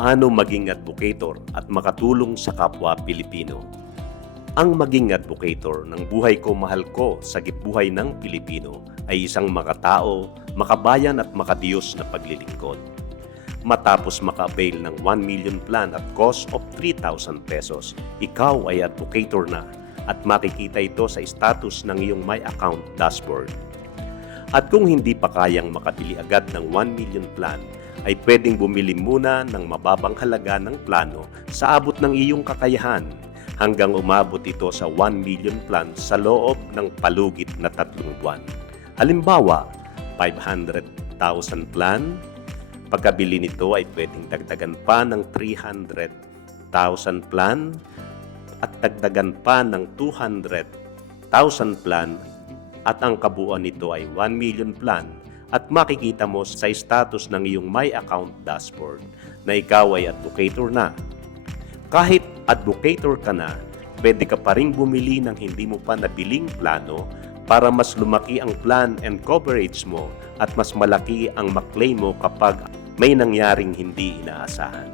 Paano maging advocator at makatulong sa kapwa Pilipino? Ang maging advocator ng buhay ko mahal ko sa buhay ng Pilipino ay isang makatao, makabayan at makadiyos na paglilingkod. Matapos maka-avail ng 1 million plan at cost of 3,000 pesos, ikaw ay advocator na at makikita ito sa status ng iyong My Account dashboard. At kung hindi pa kayang makabili agad ng 1 million plan, ay pwedeng bumili muna ng mababang halaga ng plano sa abot ng iyong kakayahan hanggang umabot ito sa 1 million plan sa loob ng palugit na 3 buwan. Halimbawa, 500,000 plan, pagkabili nito ay pwedeng dagdagan pa ng 300,000 plan at dagdagan pa ng 200,000 plan at ang kabuuan nito ay 1 million plan. At makikita mo sa status ng iyong My Account dashboard na ikaw ay advocator na. Kahit advocator ka na, pwede ka pa ring bumili ng hindi mo pa nabiling plano para mas lumaki ang plan and coverage mo at mas malaki ang maklaim mo kapag may nangyaring hindi inaasahan.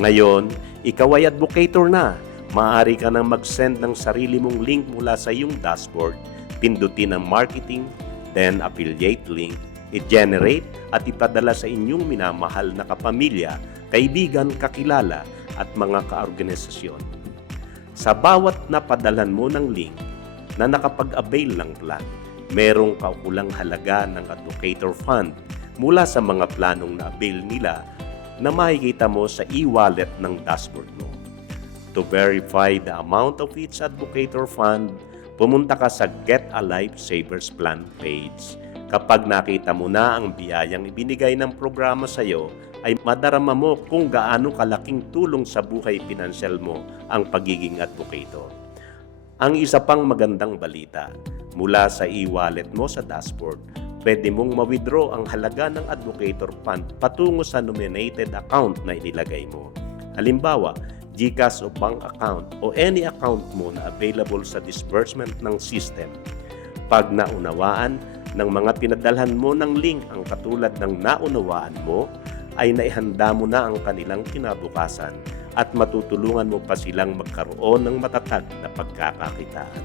Ngayon, ikaw ay advocator na. Maaari ka nang mag-send ng sarili mong link mula sa iyong dashboard, pindutin ang marketing, then affiliate link, i-generate at ipadala sa inyong minamahal na kapamilya, kaibigan, kakilala at mga kaorganisasyon. Sa bawat napadalan mo ng link na nakapag-avail ng plan, merong kaukulang halaga ng advocator fund mula sa mga planong na-avail nila na makikita mo sa e-wallet ng dashboard mo. To verify the amount of each advocator fund, pumunta ka sa Get a Life Savers Plan page. Kapag nakita mo na ang biyayang ibinigay ng programa sa iyo, ay madarama mo kung gaano kalaking tulong sa buhay pinansyal mo ang pagiging advocator. Ang isa pang magandang balita, mula sa e-wallet mo sa dashboard, pwede mong ma-withdraw ang halaga ng advocator fund patungo sa nominated account na inilagay mo. Halimbawa, GCash o bank account o any account mo na available sa disbursement ng system. Pag naunawaan ng mga pinadalhan mo ng link ang katulad ng naunawaan mo, ay naihanda mo na ang kanilang kinabukasan at matutulungan mo pa silang magkaroon ng matatag na pagkakakitaan.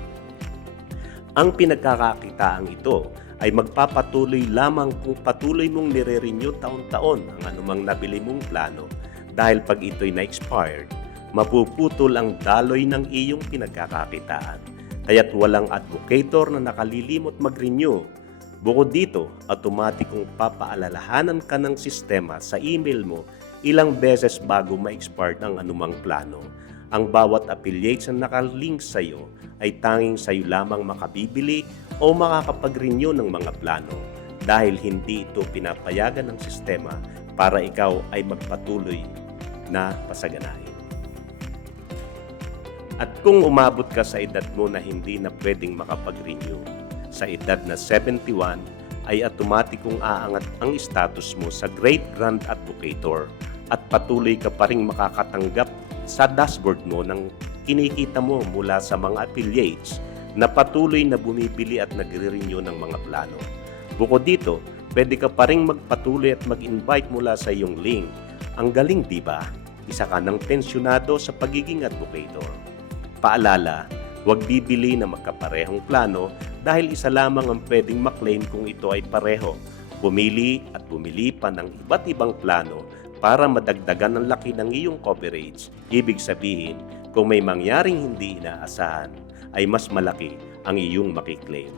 Ang pinagkakakitaan ito ay magpapatuloy lamang kung patuloy mong nire-renew taon-taon ang anumang nabili mong plano dahil pag ito'y na-expired, mapuputol ang daloy ng iyong pinagkakakitaan. Kaya't walang advocator na nakalilimot mag-renew. Bukod dito, automatikong papaalalahanan ka ng sistema sa email mo ilang beses bago ma-expired ang anumang plano. Ang bawat affiliates na nakalink sa iyo ay tanging sa iyo lamang makabibili o makakapag-renew ng mga plano dahil hindi ito pinapayagan ng sistema para ikaw ay magpatuloy na pasaganahin. At kung umabot ka sa edad mo na hindi na pwedeng makapag-renew, sa edad na 71 ay automatikong aangat ang status mo sa Great Grand Advocator at patuloy ka pa ring makakatanggap sa dashboard mo ng kinikita mo mula sa mga affiliates na patuloy na bumibili at nagre-renew ng mga plano. Bukod dito, pwede ka pa ring magpatuloy at mag-invite mula sa iyong link. Ang galing, di ba? Isa ka ng pensyonado sa pagiging advocator. Paalala, huwag bibili na magkaparehong plano dahil isa lamang ang pwedeng maklaim kung ito ay pareho. Bumili at bumili pa ng iba't ibang plano para madagdagan ang laki ng iyong coverage. Ibig sabihin, kung may mangyaring hindi inaasahan, ay mas malaki ang iyong makiklaim.